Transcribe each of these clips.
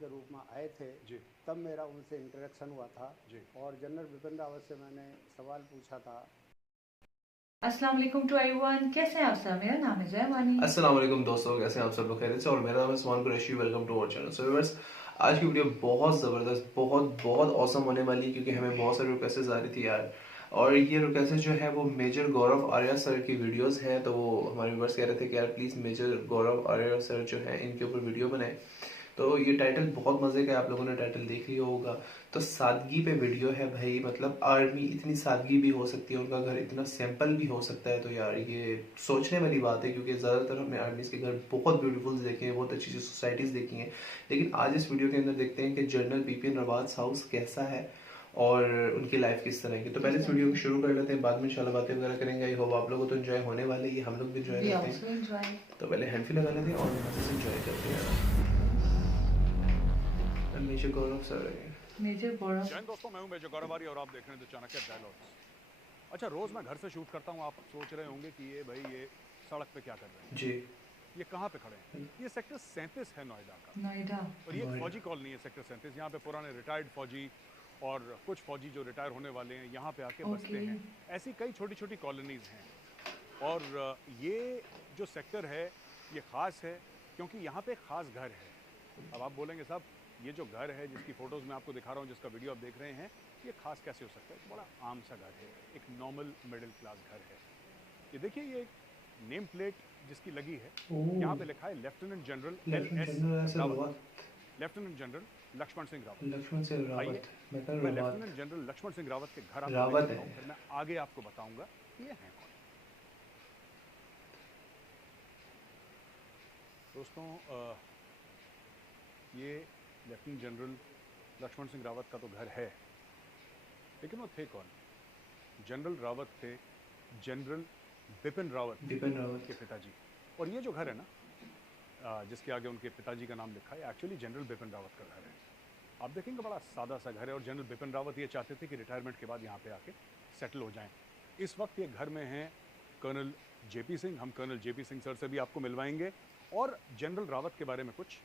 के रूप में आए थे जी तब मेरा उनसे इंटरेक्शन हुआ था जी। और जनरल बिपिन रावत से मैंने सवाल पूछा था। अस्सलाम वालेकुम टू एवरीवन, कैसे हैं आप सब? मेरा नाम है जयवानी। अस्सलाम वालेकुम दोस्तों, कैसे हैं आप सब लोग? खैरियत से? और मेरा नाम है Usman Qureshi. Welcome to our channel. So viewers, आज की वीडियो बहुत ज़बरदस्त, बहुत बहुत औसम होने वाली है क्योंकि हमें बहुत सारे रिक्वेस्टेस आ रही थी यार। और ये रिक्वेस्ट जो है वो मेजर गौरव आर्या सर की वीडियोस हैं, तो वो हमारे व्यूअर्स कह रहे थे कि यार please major Gaurav Arya sir जो है इनके ऊपर वीडियो बनाएं। तो ये टाइटल बहुत मज़े का है, आप लोगों ने टाइटल देख लिया होगा। तो सादगी पे वीडियो है भाई, मतलब आर्मी इतनी सादगी भी हो सकती है, उनका घर इतना सिंपल भी हो सकता है। तो यार ये सोचने वाली बात है क्योंकि ज़्यादातर हमने आर्मीज़ के घर बहुत ब्यूटीफुल देखे हैं, बहुत अच्छी अच्छी सोसाइटीज़ देखी हैं। लेकिन आज इस वीडियो के अंदर देखते हैं कि जनरल बिपिन रावत हाउस कैसा है और उनकी लाइफ किस तरह की। तो पहले इस वीडियो को शुरू कर लेते हैं, बाद में इंशाल्लाह बातें वगैरह करेंगे। आई होप आप लोगों को तो एंजॉय होने वाले ही, हम लोग भी एंजॉय करते हैं। तो पहले हैंडफी लगा लेते हैं और यहाँ से एंजॉय करते हैं। मेजर गौरव सर है। मेजर गौरव। जैन दोस्तों, मैं हूं मेजर गौरव आर्य और आप देख रहे हैं द चाणक्य डायलॉग्स। अच्छा, रोज मैं घर से शूट करता हूं। आप सोच रहे होंगे कि ये भाई ये सड़क पे क्या कर रहे हैं, जी। ये कहाँ पे खड़े हैं। ये सेक्टर 37 है नोएडा का, नोएडा। और ये एक फौजी कॉलोनी है सेक्टर 37। यहाँ पे पुराने रिटायर्ड फौजी और कुछ फौजी जो रिटायर होने वाले हैं यहाँ पे आके बसते हैं। ऐसी कई छोटी छोटी कॉलोनीज हैं और ये जो सेक्टर है ये ख़ास है क्योंकि यहाँ पे ख़ास घर है। अब आप बोलेंगे साहब, ये जो घर है जिसकी फ़ोटोज़ मैं आपको दिखा रहा हूँ, जिसका वीडियो आप देख रहे हैं, ये ख़ास कैसे हो सकता है? तो बड़ा आम सा घर है, एक नॉर्मल मिडिल क्लास घर है। ये देखिए, ये एक नेम प्लेट जिसकी लगी है, यहाँ पे लिखा है lieutenant general LS Rawat, lieutenant general Lakshman Singh Rawat. Lakshman Singh Rawat, मैं लेफ्टिनेंट जनरल लक्ष्मण सिंह रावत के घर आपको रावत लेके है। फिर मैं आगे आपको बताऊंगा कि ये हैं कौन। दोस्तों, ये लेफ्टिनेंट जनरल लक्ष्मण सिंह रावत का तो घर है, लेकिन वो थे कौन? जनरल रावत थे जनरल बिपिन रावत के पिताजी। और ये जो घर है ना, जिसके आगे उनके पिताजी का नाम लिखा है, एक्चुअली जनरल बिपिन रावत का घर है। आप देखेंगे बड़ा सादा सा घर है और जनरल बिपिन रावत ये चाहते थे कि रिटायरमेंट के बाद यहाँ पे आके सेटल हो जाएं। इस वक्त ये घर में हैं कर्नल JP सिंह। हम कर्नल JP सिंह सर से भी आपको मिलवाएंगे और जनरल रावत के बारे में कुछ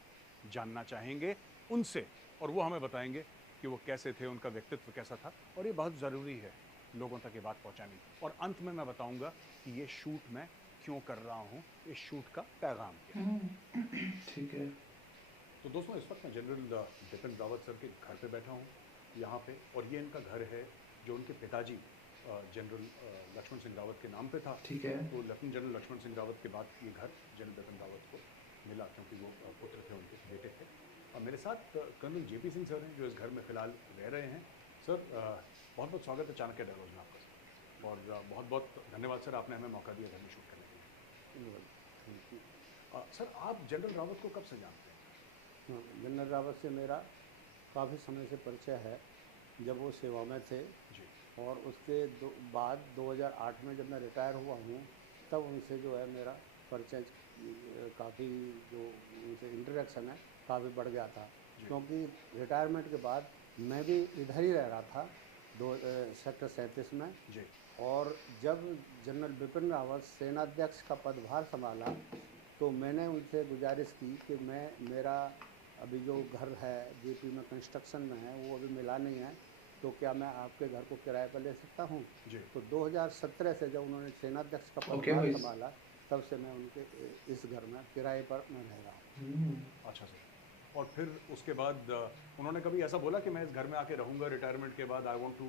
जानना चाहेंगे उनसे, और वो हमें बताएंगे कि वो कैसे थे, उनका व्यक्तित्व कैसा था। और ये बहुत ज़रूरी है लोगों तक ये बात पहुंचानी। और अंत में मैं बताऊंगा कि ये शूट मैं क्यों कर रहा हूँ, इस शूट का पैगाम क्या है। ठीक है। तो दोस्तों, इस वक्त मैं जनरल बिपिन रावत सर के घर पे बैठा हूँ यहाँ पे, और ये इनका घर है जो उनके पिताजी जनरल लक्ष्मण सिंह रावत के नाम पे था। ठीक है। तो लेफ्टिनेंट जनरल लक्ष्मण सिंह रावत के बाद ये घर जनरल बिपिन रावत को मिला क्योंकि वो पुत्र थे, उनके बेटे थे। और मेरे साथ कर्नल JP सिंह सर हैं जो इस घर में फ़िलहाल रह रहे हैं। सर, बहुत बहुत स्वागत है चाणक्य डायलॉग्स में आपका, और बहुत बहुत धन्यवाद सर, आपने हमें मौका दिया घर में शूट करने के लिए। सर, आप जनरल रावत को कब से जानते हैं? जनरल रावत से मेरा काफ़ी समय से परिचय है, जब वो सेवा में थे जी। और उसके बाद 2008 में जब मैं रिटायर हुआ हूँ तब उनसे जो है मेरा परिचय काफ़ी, जो उनसे इंटरेक्शन है काफ़ी बढ़ गया था। क्योंकि रिटायरमेंट के बाद मैं भी इधर ही रह रहा था सेक्टर 37 में जी। और जब जनरल बिपिन रावत सेनाध्यक्ष का पदभार संभाला तो मैंने उनसे गुजारिश की कि मेरा अभी जो घर है JP में कंस्ट्रक्शन में है वो अभी मिला नहीं है, तो क्या मैं आपके घर को किराए पर ले सकता हूँ? तो 2017 से जब उन्होंने सेनाध्यक्ष का पदभार संभाला तब से मैं उनके इस घर में किराए पर मैं रह रहा हूँ। अच्छा सर, और फिर उसके बाद उन्होंने कभी ऐसा बोला कि मैं इस घर में आके रहूँगा रिटायरमेंट के बाद, I want to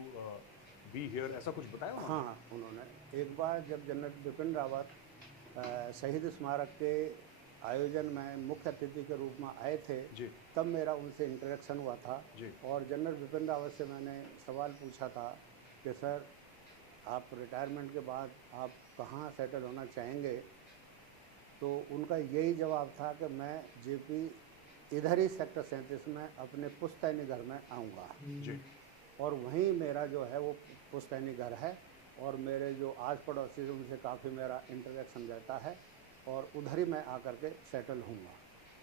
be here, ऐसा कुछ बताया? हाँ, उन्होंने एक बार जब जनरल बिपिन रावत शहीद स्मारक के आयोजन में मुख्य अतिथि के रूप में आए थे जी। तब मेरा उनसे इंटरेक्शन हुआ था जी। और जनरल बिपिन रावत से मैंने सवाल पूछा था कि सर, आप रिटायरमेंट के बाद आप कहाँ सेटल होना चाहेंगे? तो उनका यही जवाब था कि मैं JP इधर ही सेक्टर 37 में अपने पुश्तैनी घर में आऊँगा। जी। और वहीं मेरा जो है वो पुश्तैनी घर है और मेरे जो आस पड़ोसी उनसे काफ़ी मेरा इंटरेक्शन रहता है और उधर ही मैं आकर के सेटल होऊंगा।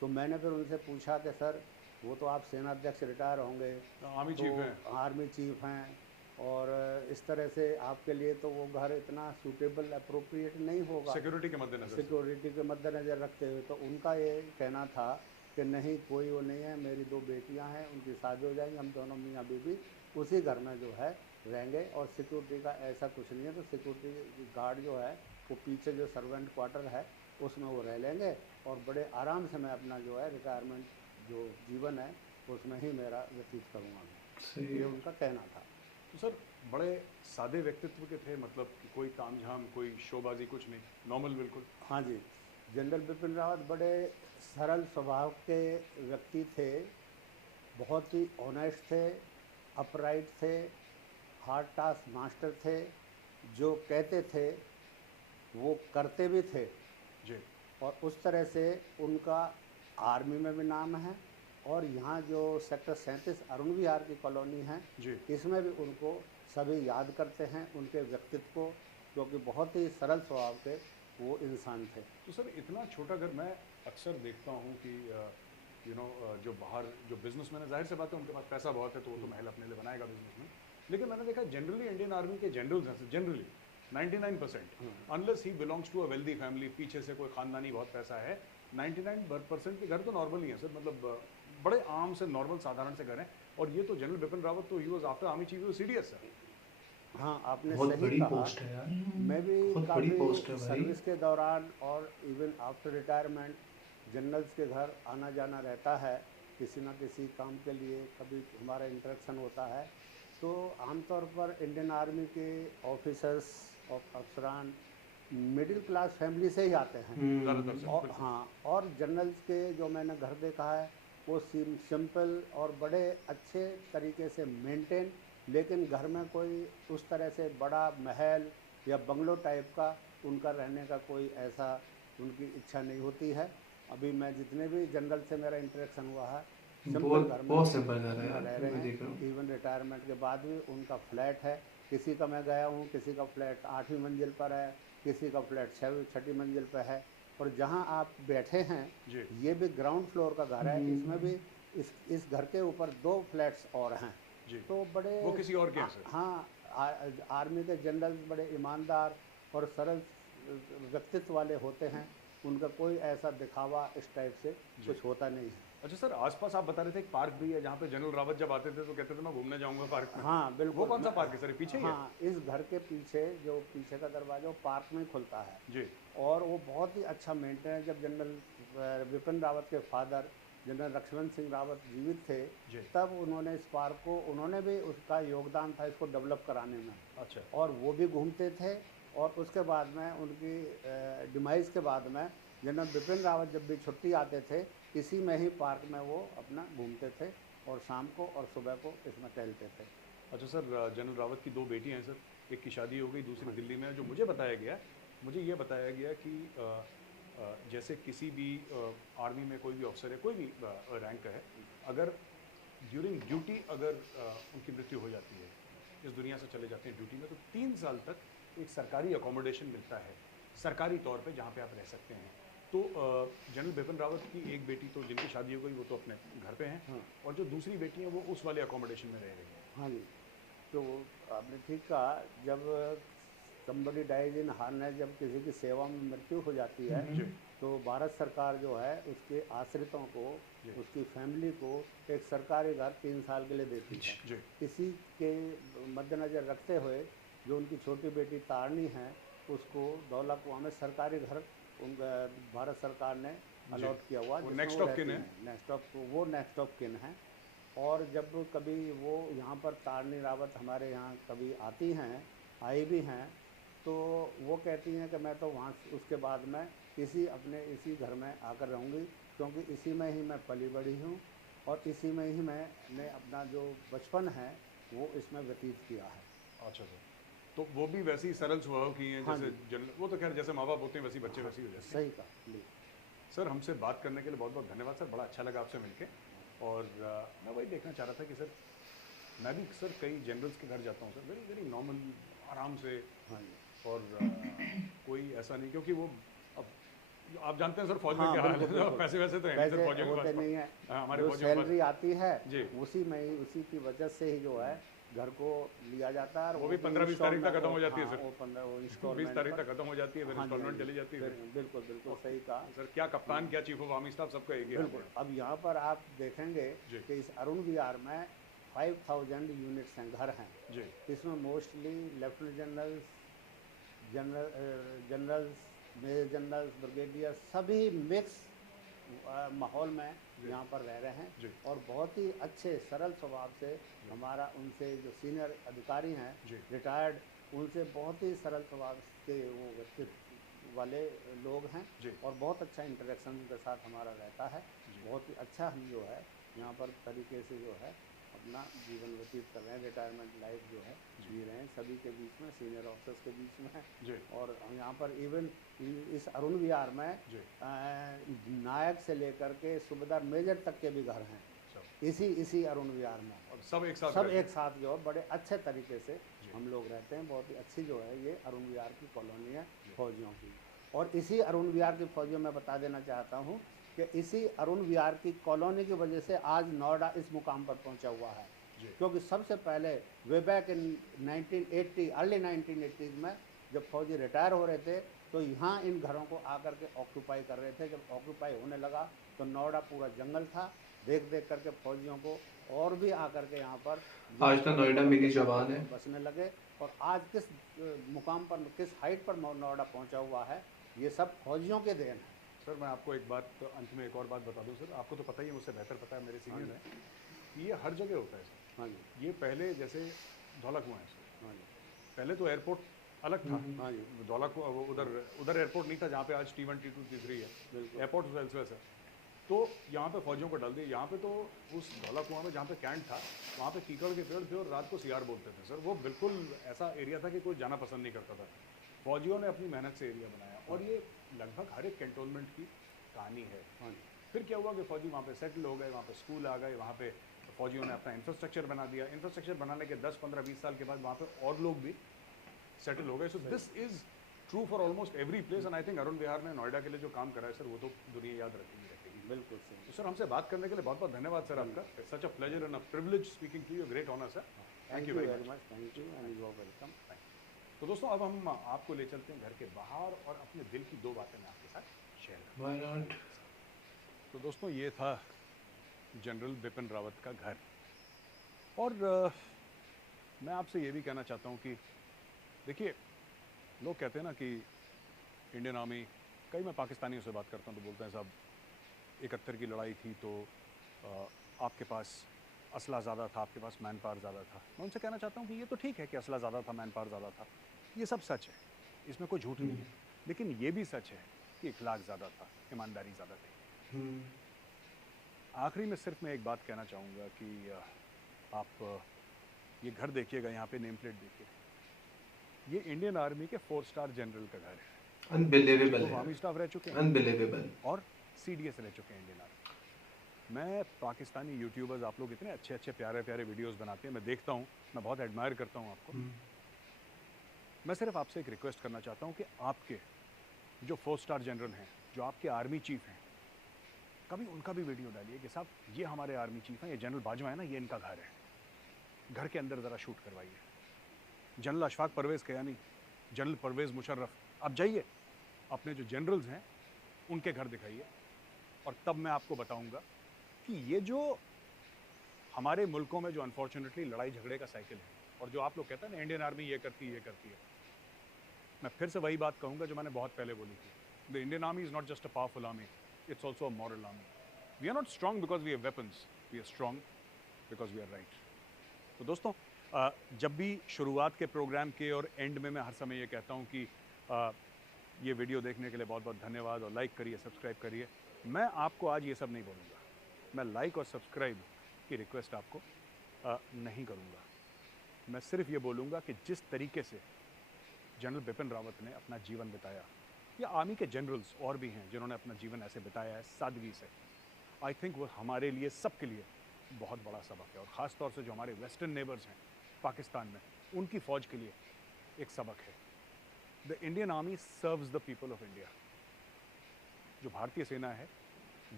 तो मैंने फिर उनसे पूछा कि सर, वो तो आप सेनाध्यक्ष रिटायर होंगे, आर्मी चीफ हैं, आर्मी चीफ हैं, और इस तरह से आपके लिए तो वो घर इतना सूटेबल अप्रोप्रिएट नहीं होगा सिक्योरिटी के मद्देनज़र रखते हुए। तो उनका ये कहना था कि नहीं कोई वो नहीं है, मेरी 2 बेटियां हैं, उनकी शादी हो जाएंगी, हम दोनों मियाँ बीवी उसी घर में जो है रहेंगे और सिक्योरिटी का ऐसा कुछ नहीं है। तो सिक्योरिटी गार्ड जो है वो पीछे जो सर्वेंट क्वार्टर है उसमें वो रह लेंगे और बड़े आराम से मैं अपना जो है रिटायरमेंट जो जीवन है उसमें ही मेरा व्यतीत करूँगा मैं। ये उनका कहना था। तो सर बड़े सादे व्यक्तित्व के थे, मतलब कि कोई तामझाम, कोई शोबाजी, कुछ नहीं, नॉर्मल बिल्कुल? हाँ जी, जनरल बिपिन रावत बड़े सरल स्वभाव के व्यक्ति थे, बहुत ही ऑनेस्ट थे, अपराइट थे, हार्ड टास्क मास्टर थे, जो कहते थे वो करते भी थे जी। और उस तरह से उनका आर्मी में भी नाम है और यहाँ जो सेक्टर 37 अरुण विहार की कॉलोनी है जी। इसमें भी उनको सभी याद करते हैं, उनके व्यक्तित्व को, क्योंकि बहुत ही सरल स्वभाव के वो इंसान थे। तो सर इतना छोटा घर, मैं अक्सर देखता हूँ कि जो बाहर जो बिजनेसमैन है, जाहिर सी बात है उनके पास पैसा बहुत है तो वो तो महल अपने लिए बनाएगा बिजनेसमैन, लेकिन मैंने देखा जनरली इंडियन आर्मी के जनरल्स हैं generally 99% unless he belongs to a wealthy family, पीछे से कोई खानदानी बहुत पैसा है, 99% के घर तो नॉर्मल ही हैं सर, मतलब बड़े आम से नॉर्मल साधारण से घर हैं। और ये तो जनरल बिपिन रावत तो he was after army chief of CDS sir. हाँ, आपने बहुत सही बड़ी कहा। पोस्ट है यार, मैं भी बहुत बड़ी पोस्ट है काफ़ी भाई। सर्विस के दौरान और इवन आफ्टर रिटायरमेंट जनरल्स के घर आना जाना रहता है किसी ना किसी काम के लिए, कभी हमारा इंटरेक्शन होता है। तो आमतौर पर इंडियन आर्मी के ऑफिसर्स और अफसरान मिडिल क्लास फैमिली से ही आते हैं ज़्यादातर सर, और बिल्कुल। हाँ, और जनरल्स के जो मैंने घर देखा है वो सिंपल और बड़े अच्छे तरीके से मेंटेन, लेकिन घर में कोई उस तरह से बड़ा महल या बंगलो टाइप का उनका रहने का कोई ऐसा उनकी इच्छा नहीं होती है। अभी मैं जितने भी जनरल से मेरा इंटरेक्शन हुआ है बहुत सिंपल घर है यार, रह मैं रहे देख रहा हैं। हूँ। इवन रिटायरमेंट के बाद भी उनका फ्लैट है, किसी का मैं गया हूँ, किसी का फ्लैट 8वीं मंजिल पर है, किसी का फ्लैट 6वीं मंजिल पर है। और जहाँ आप बैठे हैं जी। ये भी ग्राउंड फ्लोर का घर है, इसमें भी इस घर के ऊपर 2 फ्लैट्स और हैं। जी। तो बड़े वो किसी और के हैं सर? हाँ, आर्मी के जनरल बड़े ईमानदार और सरल व्यक्तित्व वाले होते हैं, उनका कोई ऐसा दिखावा इस टाइप से कुछ होता नहीं है। अच्छा सर, आसपास आप बता रहे थे एक पार्क भी है जहाँ पे जनरल रावत जब आते थे तो कहते थे मैं घूमने जाऊंगा पार्क में। हाँ बिल्कुल। वो कौन सा पार्क है सर, पीछे ही है? हाँ, इस घर के पीछे जो पीछे का दरवाजा वो पार्क में खुलता है जी। और वो बहुत ही अच्छा मेंटेन है। जब जनरल बिपिन रावत के फादर जनरल लक्ष्मण सिंह रावत जीवित थे जी। तब उन्होंने इस पार्क को, उन्होंने भी उसका योगदान था इसको डेवलप कराने में। अच्छा। और वो भी घूमते थे और उसके बाद में उनकी डिमाइस के बाद में जनरल बिपिन रावत जब भी छुट्टी आते थे इसी में ही पार्क में वो अपना घूमते थे और शाम को और सुबह को इसमें टहलते थे। अच्छा सर, जनरल रावत की 2 बेटियां हैं सर, एक की शादी हो गई, दूसरी दिल्ली में है। जो मुझे बताया गया, मुझे ये बताया गया कि जैसे किसी भी आर्मी में कोई भी अफसर है, कोई भी रैंक है, अगर ड्यूरिंग ड्यूटी अगर उनकी मृत्यु हो जाती है, इस दुनिया से चले जाते हैं ड्यूटी में, तो 3 साल तक एक सरकारी अकोमोडेशन मिलता है सरकारी तौर पे जहाँ पे आप रह सकते हैं। तो जनरल बिपिन रावत की एक बेटी तो जिनकी शादी हो गई वो तो अपने घर पे हैं, हाँ। और जो दूसरी बेटी है वो उस वाले अकोमोडेशन में रह रही है। हाँ जी, तो आपने ठीक कहा। जब somebody dies in harness, जब किसी की सेवा में मृत्यु हो जाती है जी। तो भारत सरकार जो है उसके आश्रितों को, जी। उसकी फैमिली को एक सरकारी घर 3 साल के लिए देती है। जी। इसी के मद्देनज़र रखते हुए जो उनकी छोटी बेटी तारणी है उसको धौला कुआं में सरकारी घर उनका भारत सरकार ने अलॉट किया हुआ। वो जिसमें next वो of kin रहती हैं। नेक्स्ट ऑफ किन है। और जब कभी वो यहाँ पर तारणी रावत हमारे यहाँ कभी आती हैं, आई भी हैं, तो वो कहती हैं कि मैं तो वहाँ उसके बाद में इसी घर में आकर रहूँगी, क्योंकि इसी में ही मैं पली बड़ी हूँ और इसी में ही मैंने अपना जो बचपन है वो इसमें व्यतीत किया है। अच्छा सर, तो वो भी वैसे ही सरल स्वभाव की हैं हाँ जैसे जनरल, वो तो खैर जैसे माँ बाप होते हैं वैसी बच्चे वैसी हो जाते हैं। सही कहा जी। सर हमसे बात करने के लिए बहुत बहुत धन्यवाद सर, बड़ा अच्छा लगा आपसे मिलके। और मैं वही देखना चाह रहा था कि सर मैं भी सर कई जनरल्स के घर जाता हूँ सर, वेरी वेरी नॉर्मल, आराम से। हाँ जी। और कोई ऐसा नहीं, क्योंकि वो अब आप जानते हैं सर फौज में हाँ, क्या हाल बिल्कुल, है, बिल्कुल। पैसे वैसे तो हैं पैसे सर फौजियों के होते पास। नहीं है, हाँ, हमारे जो फौजियों के सैलरी आती है जी। उसी में ही, उसी की वजह से ही जो है घर को लिया जाता है और वो भी 15-20 तारीख तक खत्म हो जाती है सर। वो 15 वो 20 इंस्टॉलमेंट तारीख पर। तक खत्म हो जाती है, फिर हाँ जी, हाँ इंस्टॉलमेंट जी। चली जाती है। बिल्कुल बिल्कुल सही कहा। सर क्या कप्तान, क्या चीफ ऑफ आर्मी स्टाफ, सबका एक ही हाल बिल्कुल। है। अब यहाँ पर आप देखेंगे जी। कि इस अरुण विहार में 5000 यूनिट्स हैं, घर हैं। जी इसमें mostly lieutenant generals, generals, major generals, brigadier सभी मिक्स माहौल में यहाँ पर रह रहे जी। हैं और बहुत ही अच्छे सरल स्वभाव से हमारा उनसे जो सीनियर अधिकारी हैं जी। रिटायर्ड, उनसे बहुत ही सरल स्वभाव के वो व्यक्तित्व वाले लोग हैं जी। और बहुत अच्छा इंटरेक्शन उनके साथ हमारा रहता है। जी। बहुत ही अच्छा हम जो है यहाँ पर तरीके से जो है अपना जीवन व्यतीत कर रहे हैं, रिटायरमेंट लाइफ जो है जी रहे हैं सभी के बीच में, सीनियर ऑफिसर्स के बीच में। जी। और यहाँ पर इवन इस अरुण विहार में जी। नायक से लेकर के सूबेदार मेजर तक के भी घर हैं सब इसी अरुण विहार में। और सब एक साथ सब रहते एक साथ जो है बड़े अच्छे तरीके से जी। हम लोग रहते हैं। बहुत ही अच्छी जो है ये अरुण विहार की कॉलोनी है जी। फौजियों की। और इसी अरुण विहार की फौजियों में बता देना चाहता हूँ कि इसी अरुण विहार की कॉलोनी की वजह से आज नोएडा इस मुकाम पर पहुँचा हुआ है। जी। क्योंकि सबसे पहले way back in 1980 early 1980s में जब फौजी रिटायर हो रहे थे तो यहाँ इन घरों को आकर के ऑक्यूपाई कर रहे थे। जब ऑक्यूपाई होने लगा तो नोएडा पूरा जंगल था, देख देख करके फौजियों को और भी आकर के यहाँ पर आज तो नोएडा मेरी जबान है बसने लगे। और आज किस मुकाम पर, किस हाइट पर नोएडा पहुँचा हुआ है, ये सब फौजियों के देन है। सर मैं आपको एक बात अंत में एक और बात बता दूं सर, आपको तो पता ही है, मुझसे बेहतर पता है, मेरे सीनियर हैं, ये हर जगह होता है सर। हाँ जी। ये पहले जैसे धौला कुआं है सर, हाँ जी। पहले तो एयरपोर्ट अलग था। हाँ जी। धौला कुआं उधर एयरपोर्ट नहीं था जहाँ पे आज T1 T2 T3 है। बिल्कुल। एयरपोर्ट वेल्सवेयर सर, तो यहाँ पे फौजियों को डाल दिया। यहाँ पे तो उस धौला कुआं में जहाँ पे कैंट था वहाँ पे कीकड़ के पेड़ थे और रात को सियार बोलते थे सर। वो बिल्कुल ऐसा एरिया था कि कोई जाना पसंद नहीं करता था। फौजियों ने अपनी मेहनत से एरिया बनाया और ये लगभग हर एक कैंटोनमेंट की कहानी है। हाँ जी। फिर क्या हुआ कि फौजी वहाँ पे सेटल हो गए, वहाँ पे स्कूल आ गए, वहाँ पे फौजियों ने अपना इंफ्रास्ट्रक्चर बना दिया। इंफ्रास्ट्रक्चर बनाने के 10, 15, 20 साल के बाद वहाँ पे और लोग भी सेटल हो गए। So this is true for almost every place and I think Arun Vihar ने नोएडा के लिए जो काम करा है सर वो तो दुनिया याद रखेगी। बिल्कुल सही। तो सर हमसे बात करने के लिए बहुत बहुत धन्यवाद सर आपका। Such a pleasure and a privilege speaking to you, great honour sir. Thank you very much. Thank you and you are welcome. तो दोस्तों अब हम आपको ले चलते हैं घर के बाहर और अपने दिल की दो बातें मैं आपके साथ शेयर करूँ। Why not? तो दोस्तों ये था जनरल बिपिन रावत का घर और मैं आपसे ये भी कहना चाहता हूँ कि देखिए लोग कहते हैं ना कि इंडियन आर्मी, कई मैं पाकिस्तानियों से बात करता हूँ तो बोलते हैं साहब 71 की लड़ाई थी तो आपके पास असला ज़्यादा था, आपके पास मैन पावर ज़्यादा था। मैं उनसे कहना चाहता हूँ कि ये तो ठीक है कि असला ज़्यादा था, मैन पावर ज़्यादा था, ये सब सच है, इसमें कोई झूठ नहीं है। लेकिन ये भी सच है कि इखलाक ज़्यादा था, ईमानदारी ज़्यादा थी। आखिरी में सिर्फ मैं एक बात कहना चाहूँगा कि आप ये घर देखिएगा, यहाँ पे नेम प्लेट देखिए, ये इंडियन आर्मी के 4 स्टार जनरल का घर है। अनबिलीवेबल तो है, आर्मी स्टाफ रह चुके हैं अनबिलीवेबल। और CDS रह चुके हैं इंडियन आर्मी। मैं पाकिस्तानी यूट्यूबर्स, आप लोग इतने अच्छे अच्छे प्यारे प्यारे वीडियोस बनाते हैं, मैं देखता हूँ, मैं बहुत एडमायर करता हूँ आपको। मैं सिर्फ आपसे एक रिक्वेस्ट करना चाहता हूँ कि आपके जो 4 स्टार जनरल हैं, जो आपके आर्मी चीफ हैं, कभी उनका भी वीडियो डालिए कि साहब ये हमारे आर्मी चीफ हैं, ये जनरल बाजवा है ना, ये इनका घर है, घर के अंदर ज़रा शूट करवाइए। जनरल अशफाक परवेज़ कयानी, जनरल परवेज़ मुशर्रफ, आप जाइए अपने जो जनरल्स हैं उनके घर दिखाइए और तब मैं आपको बताऊंगा कि ये जो हमारे मुल्कों में जो अनफॉर्चुनेटली लड़ाई झगड़े का साइकिल है और जो आप लोग कहते हैं ना इंडियन आर्मी ये करती है, मैं फिर से वही बात कहूँगा जो मैंने बहुत पहले बोली थी। The Indian army is not just a powerful army, it's also a moral army. We are not strong because we have weapons, we are strong because we are right. तो दोस्तों जब भी शुरुआत के प्रोग्राम के और एंड में मैं हर समय ये कहता हूँ कि ये वीडियो देखने के लिए बहुत बहुत धन्यवाद और लाइक करिए, सब्सक्राइब करिए। मैं आपको आज ये सब नहीं बोलूँगा, मैं लाइक और सब्सक्राइब की रिक्वेस्ट आपको नहीं करूँगा। मैं सिर्फ ये बोलूँगा कि जिस तरीके से जनरल बिपिन रावत ने अपना जीवन बिताया, या आर्मी के जनरल्स और भी हैं जिन्होंने अपना जीवन ऐसे बिताया है सादगी से, आई थिंक वो हमारे लिए, सबके लिए बहुत बड़ा सबक है। और ख़ास तौर से जो हमारे वेस्टर्न नेबर्स हैं पाकिस्तान में, उनकी फ़ौज के लिए एक सबक है। The Indian army serves the people of India. जो भारतीय सेना है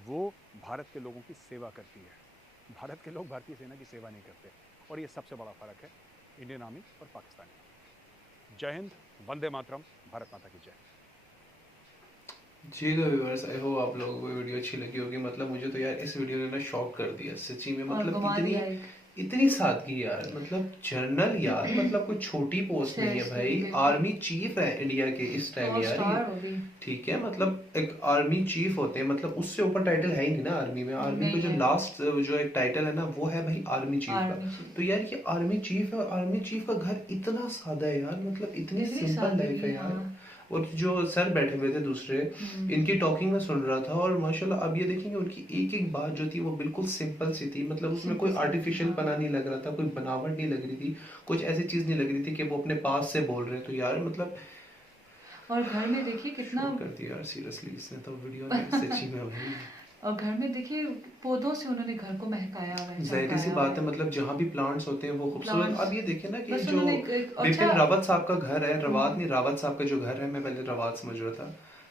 वो भारत के लोगों की सेवा करती है। भारत के लोग भारतीय सेना की सेवा नहीं करते, और ये सबसे बड़ा फ़र्क है इंडियन आर्मी और पाकिस्तानी आर्मी। जय हिंद, वंदे मातरम, भारत माता की जय। जी व्यूअर्स, आई होप आप लोगों को वीडियो अच्छी लगी होगी। मतलब मुझे तो यार इस वीडियो ने ना शॉक कर दिया सच्ची में। मतलब इतनी सादगी यार, मतलब जनरल यार, मतलब कोई छोटी पोस्ट नहीं है भाई, आर्मी चीफ है इंडिया के इस टाइम यार ये। ठीक है, मतलब एक आर्मी चीफ होते हैं, मतलब उससे ऊपर टाइटल है ही नहीं ना आर्मी में। आर्मी का जो लास्ट जो एक टाइटल है ना वो है भाई आर्मी चीफ का। तो यार ये आर्मी चीफ है, और आर्मी चीफ का घर इतना सादा है यार, मतलब इतनी सिंपल लाइफ है यार। और जो सर बैठे हुए थे दूसरे, इनकी टॉकिंग में सुन रहा था, और माशाल्लाह अब ये देखेंगे उनकी एक एक बात जो थी वो बिल्कुल सिंपल सी थी। मतलब उसमें कोई आर्टिफिशियल पना नहीं लग रहा था, कोई बनावट नहीं लग रही थी, कुछ ऐसी चीज नहीं लग रही थी कि वो अपने पास से बोल रहे। तो यार मतलब और घर में देखिए कितना करती यार सीरियसली इसने तो वीडियो में सच्ची में भाई। और घर में देखिए पौधों से उन्होंने घर को महकाया हुआ है। जाहिर सी बात है, मतलब जहाँ भी प्लांट्स होते हैं वो खूबसूरत। अब ये देखिए ना कि जो बिपिन अच्छा, रावत साहब का घर है, रवात नहीं रावत साहब का जो घर है, मैं पहले रवात समझ रहा था,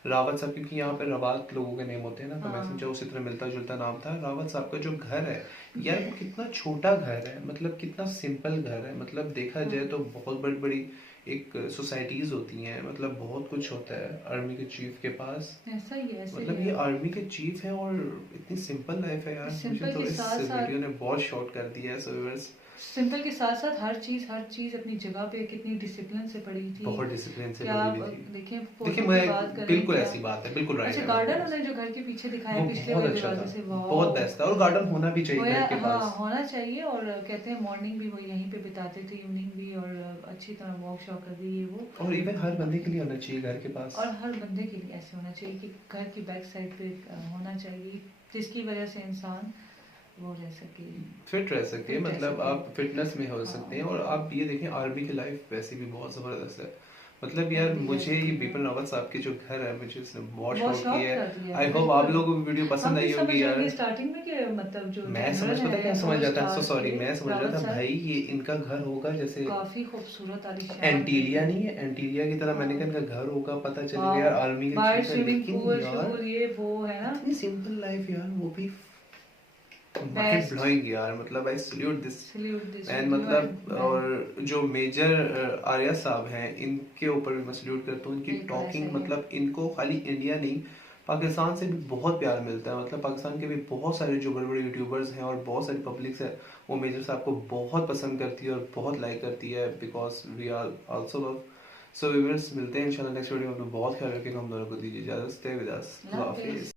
रावत साहब, क्योंकि यहाँ पे रवात लोगों के नेम होते हैं ना, तो मैं समझा उसी तरह मिलता जुलता नाम था। रावत साहब का जो घर है यार, वो कितना छोटा घर है, मतलब कितना सिंपल घर है। मतलब देखा जाए तो बहुत बड़ी बड़ी एक सोसाइटीज होती हैं, मतलब बहुत कुछ होता है आर्मी के चीफ के पास। ऐसा ही है, मतलब ये आर्मी के चीफ हैं और इतनी सिंपल लाइफ है यार। मुझे तो इस वीडियो ने बहुत शॉर्ट कर दिया है। सो व्यूअर्स, सिंपल के साथ साथ हर चीज अपनी जगह पे कितनी डिसिप्लिन से पड़ी थी, बहुत डिसिप्लिन से पड़ी हुई थी। देखिए मैं बिल्कुल ऐसी बात है, बिल्कुल राइट है। गार्डन उन्होंने जो घर के पीछे दिखाया पिछले बहुत अच्छा था, से, बहुत बेस्ट था। और गार्डन होना भी चाहिए घर के पास। हाँ, होना चाहिए। और कहते हैं मॉर्निंग भी वो यहीं पे बिताते थे, इवनिंग भी, और अच्छी तरह वॉक शॉक कर दी ये वो। और इवन हर बंदे के लिए होना चाहिए घर के पास, और हर बंदे के लिए ऐसे होना चाहिए कि घर की बैक साइड पे होना चाहिए, जिसकी वजह से इंसान वो रह सके, फिट रह सके। मतलब आप फिटनेस में हो सकते हैं। और आप ये देखें आर्मी की लाइफ वैसे भी बहुत जबरदस्त है। मतलब यार मुझे ये बिपिन रावत साहब के जो घर है, मुझे इसने बहुत शौक किया है। आई होप आप लोगों को वीडियो पसंद आई होगी यार। स्टार्टिंग में कि मतलब जो मैं समझ पता क्या समझ जाता, सो सॉरी, मैं समझ रहा था भाई ये इनका घर होगा जैसे काफी खूबसूरत आलीशान एंटीलिया नहीं है, एंटीलिया की तरह। मैंने कहा इनका घर होगा, पता चलेगा यार आर्मी के चीफ है, लेकिन यार ये वो है ना इतनी सिंपल लाइफ यार, वो भी माइंड ब्लोइंग यार। मतलब आई सल्यूट दिस एंड मतलब, और जो मेजर आर्या साहब हैं इनके ऊपर भी मैं सल्यूट करता हूँ। इनकी टॉकिंग, मतलब इनको खाली इंडिया नहीं पाकिस्तान से भी बहुत प्यार मिलता है। मतलब पाकिस्तान के भी बहुत सारे जो बड़े बड़े यूट्यूबर्स हैं और बहुत सारी पब्लिक्स है, वो मेजर साहब को बहुत पसंद करती है और बहुत लाइक करती है, because we are also love. So viewers, मिलते हैं इंशाल्लाह नेक्स्ट वीडियो में। बहुत ख्याल रखें, हम दोनों को दीजिए इजाजत। स्टे विद अस, अल्लाह हाफिज़।